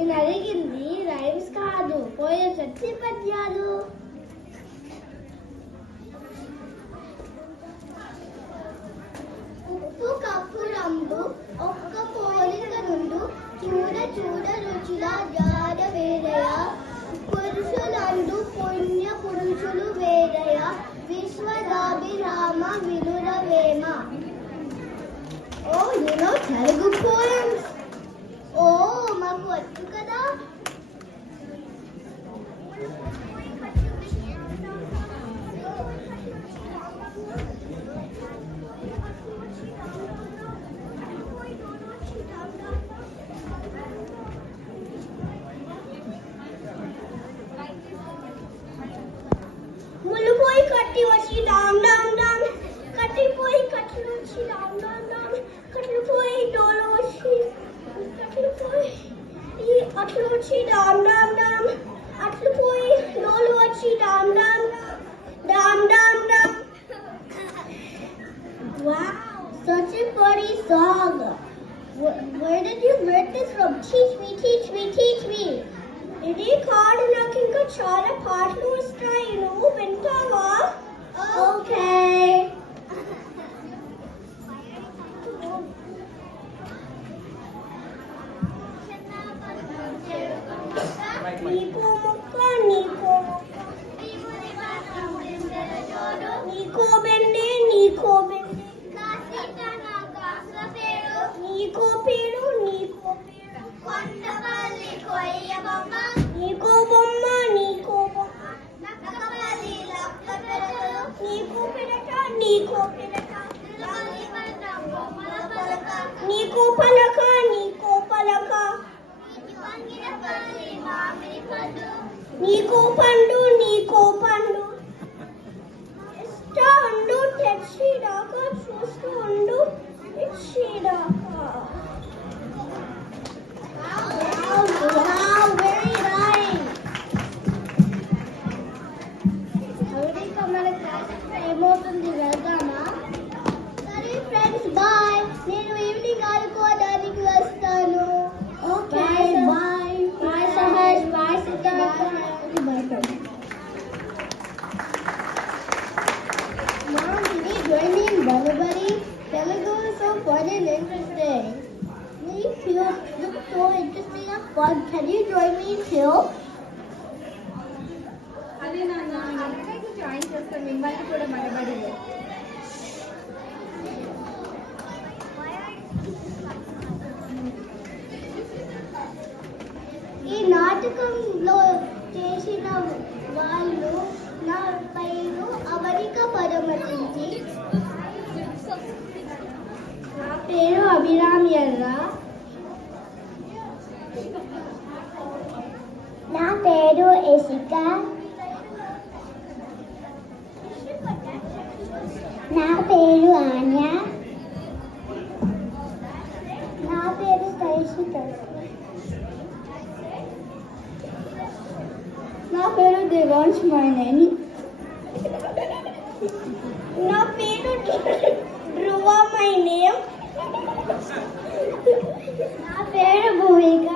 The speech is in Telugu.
నేను అడిగింది రైమ్స్ కాదు, పోయే సచ్చి పద్యాలు. ఉప్పు కప్పు రంగు ఒక్క పోలిక నుండు, చూడ చూడ రుచుల జాడ వేరయ, పురుషులందు పుణ్య పురుషులు వేరయ, విశ్వదాభిరామ వినురవేమ. Oh, you know Telugu poems? Oh, మాకు వచ్చు కదా. ములుపోయి కట్టి వచ్చి డామ్ డామ్ డామ్, కట్టిపోయి కట్టి వచ్చి డామ్ డామ్ డామ్, కట్లు పోయి డోలు వచ్చి, కట్లు పోయి అట్లు వచ్చి డామ్ డామ్ డామ్, అట్లు పోయి డోలు వచ్చి డామ్ డామ్ డామ్ డామ్ డామ్. Wow, such a funny song. Where did you read this from? Teach me, teach me, teach me. ఇది కాదు, నాకు ఇంకా చాలా పాటలు వస్తాయి, నువ్వు వింటావా? ఓకే. నీకో ముక్క నీకో నీకో బెండే నీకో బెండే, నీకో పేరు నీకో పేరు, కొండపల్లి కొయ్య బొమ్మ, నీకో బొమ్మ నీకో బొమ్మ, నీకో పిలక నీకో పిలక, నీకో పలక నీకో పలక, నీకో పండు నీకో పండు. ఇష్టా ఉండు తెచ్చిదాకా, చూస్తూ ఉండు ఇచ్చిదాకా. Wow, very nice. ఇంకా మన క్లాస్ ఏమవుతుంది, వెళ్దామా? సరే ఫ్రెండ్స్, బాయ్. నేను ఈవినింగ్ ఆడుకోవడానికి వస్తాను. Okay, bye. Bye Sahaj, bye Siddhartha, bye friends. Mom, can you join me in Balabari? Telugu is so fun and interesting. These videos look so interesting and fun. Can you join me too? అదే నాన్న, అందరికీ జాయిన్ చేస్తాను మిమ్మల్ని కూడా మన బడిలో. ఈ నాటకంలో చేసిన వాళ్ళు నా పేరు అమరిక పరమతించి, నా పేరు అభిరామి అల్లా, నా పేరు ఎసిక, నా పేరు ఆన్య, నా పేరు సైషిత, నా పేరు దేవాంశ్ మైనేని, నా పేరు ధ్రువ మైనేయం, నా పేరు భూమిక,